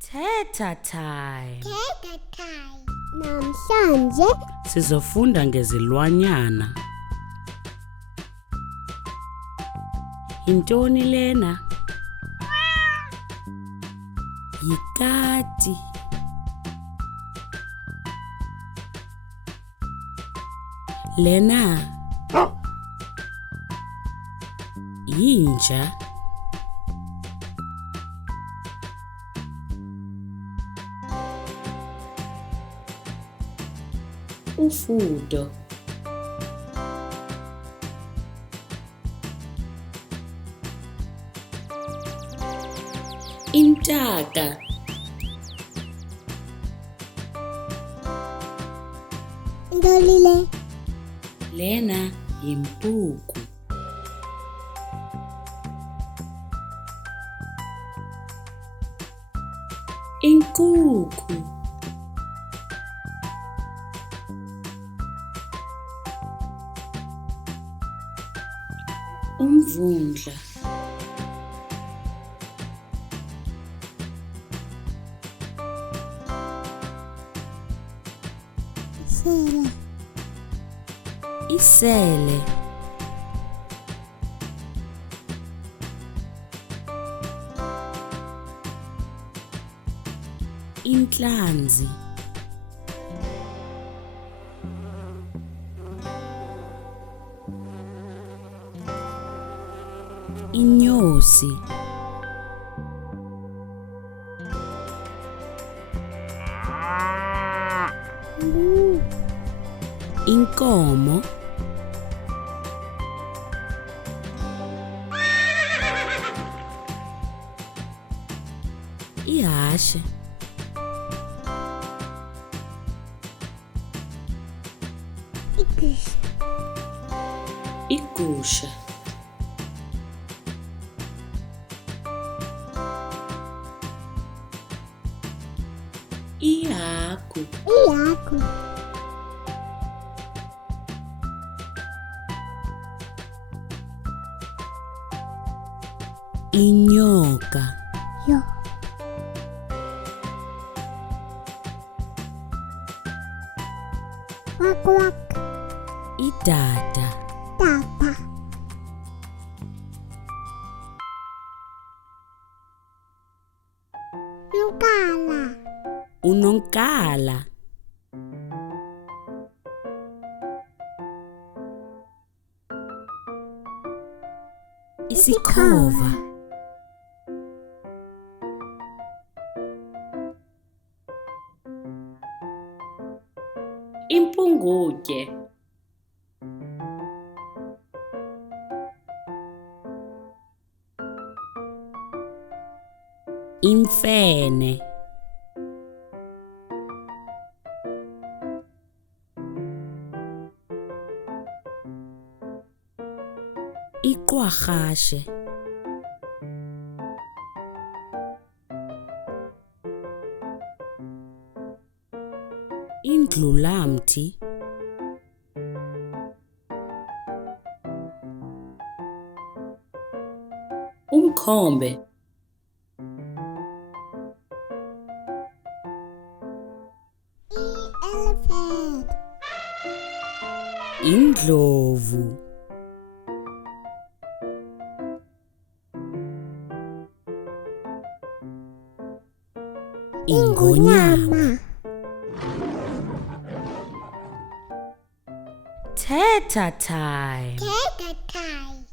Thetha time. Thetha time. Namhlanje Sizofunda ngezilwanyana. Yintoni lena? Yikati. Lena yinja. Ufudo. Intaka. ndolile Lena yimpuku. Inkukhu. Umvundla. sele Isele. Inhlanzi. Inyosi. Inkomo. Ihashe. igusha Igusha. Ihagu. ihagu Inyoka. yo wakwak Idada. tapa nkala Unonkala. Isikhova. Impungutye. Imfene. Iqwarhashe. Indlulamthi. Umkhombe. elephant Indlovu. Ingonyama. Thetha time. Thetha time.